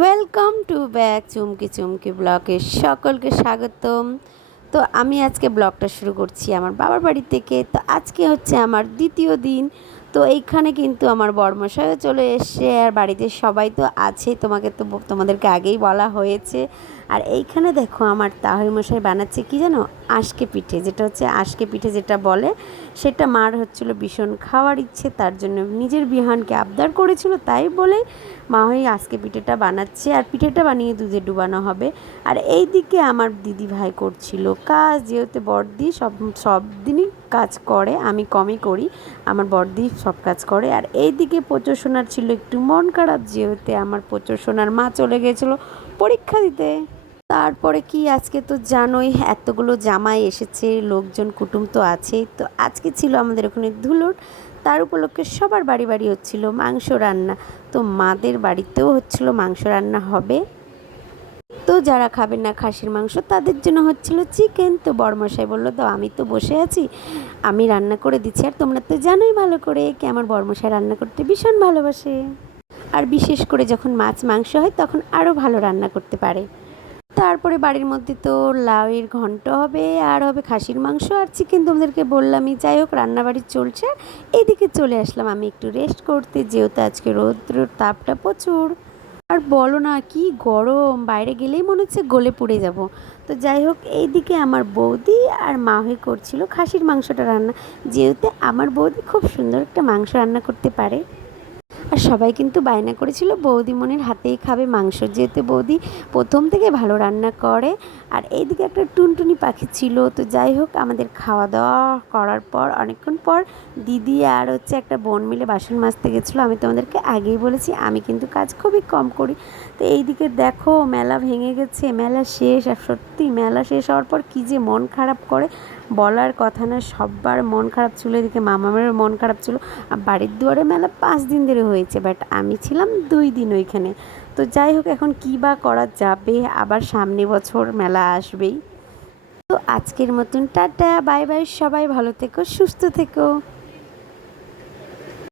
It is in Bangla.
ওয়েলকাম টু ব্যাক চুমকি চুমকি ব্লগে সকলকে স্বাগতম। তো আমি আজকে ব্লগটা শুরু করছি আমার বাবার বাড়ি থেকে। তো আজকে হচ্ছে আমার দ্বিতীয় দিন। তো এইখানে কিন্তু আমার বড়মশাইও চলে এসছে, আর বাড়িতে সবাই তো আছে, তোমাদেরকে আগেই বলা হয়েছে। আর এইখানে দেখো আমার তাহরি মশাই বানাচ্ছে কি জানো, আজকে পিঠে, যেটা হচ্ছে আজকে পিঠে যেটা বলে, সেটা মার হচ্ছিল ভীষণ খাওয়ার ইচ্ছে, তার জন্য নিজের বিহানকে আবদার করেছিল, তাই বলে মা হয়ে আজকে পিঠেটা বানাচ্ছে। আর পিঠেটা বানিয়ে দুধে ডুবানো হবে। আর এই দিকে আমার দিদি ভাই করছিল কাজ, যেহেতু বড়দি সব দিনই কাজ করে, আমি কমই করি, আমার বড়দি সব কাজ করে। আর এই দিকে প্রচুর সোনার ছিল একটু মন খারাপ, যেহেতু আমার প্রচুর সোনার মা চলে গেছিলো পরীক্ষা দিতে। তারপরে কি, আজকে তো জানোই এতগুলো জামাই এসেছে, লোকজন কুটুম তো আছেই। তো আজকে ছিল আমাদের ওখানে ধুলুট, তার উপলক্ষে সবার বাড়ি বাড়ি হচ্ছিল মাংস রান্না। তো মাদের বাড়িতেও হচ্ছিল মাংস রান্না হবে। তো যারা খাবে না খাসির মাংস তাদের জন্য হচ্ছিল চিকেন। তো বড়মশাই বললো, তো আমি তো বসে আছি, আমি রান্না করে দিচ্ছি। আর তোমরা তো জানোই ভালো করে কি আমার বড়মশাই রান্না করতে ভীষণ ভালোবাসে, আর বিশেষ করে যখন মাছ মাংস হয় তখন আরও ভালো রান্না করতে পারে। তারপরে বাড়ির মধ্যে তো লাউয়ের ঘন্ট হবে, আর হবে খাসির মাংস আর চিকেন, তোমাদেরকে বললামই। যাই হোক, রান্নাবাড়ি চলছে। এইদিকে চলে আসলাম আমি একটু রেস্ট করতে, যেহেতু আজকে রৌদ্রের তাপটা প্রচুর। আর বলো না, কি গরম, বাইরে গেলেই মনে হচ্ছে গলে পুড়ে যাব। তো যাই হোক, এইদিকে আমার বৌদি আর মা হয়ে করছিল খাসির মাংসটা রান্না, যেহেতু আমার বৌদি খুব সুন্দর একটা মাংস রান্না করতে পারে। আর সবাই কিন্তু বায়না করেছিল বৌদিমণির হাতেই খাবে মাংস, যেহেতু বৌদি প্রথম থেকে ভালো রান্না করে। আর এইদিকে একটা টুনটুনি পাখি ছিল। তো যাই হোক, আমাদের খাওয়া দাওয়া করার পর অনেকক্ষণ পর দিদি আর হচ্ছে একটা বোন মিলে বাসন মাজতে গেছিলো। আমি তোমাদেরকে আগেই বলেছি আমি কিন্তু কাজ খুবই কম করি। তো এইদিকে দেখো মেলা ভেঙে গেছে, মেলা শেষ। আর সত্যি মেলা শেষ হওয়ার পর কী যে মন খারাপ করে, বলার কথা না, সবার মন খারাপ ছিল। এদিকে মামামেরও মন খারাপ ছিল। আর বাড়ির দুয়ারে মেলা 5 দিন ধরে হয়েছে, বাট আমি ছিলাম 2 দিন ওইখানে। তো যাই হোক, এখন কী বা করা যাবে, আবার সামনে বছর মেলা আসবেই। তো আজকের মতন টাটা, বাই বাই, সবাই ভালো থেকো, সুস্থ থেকো।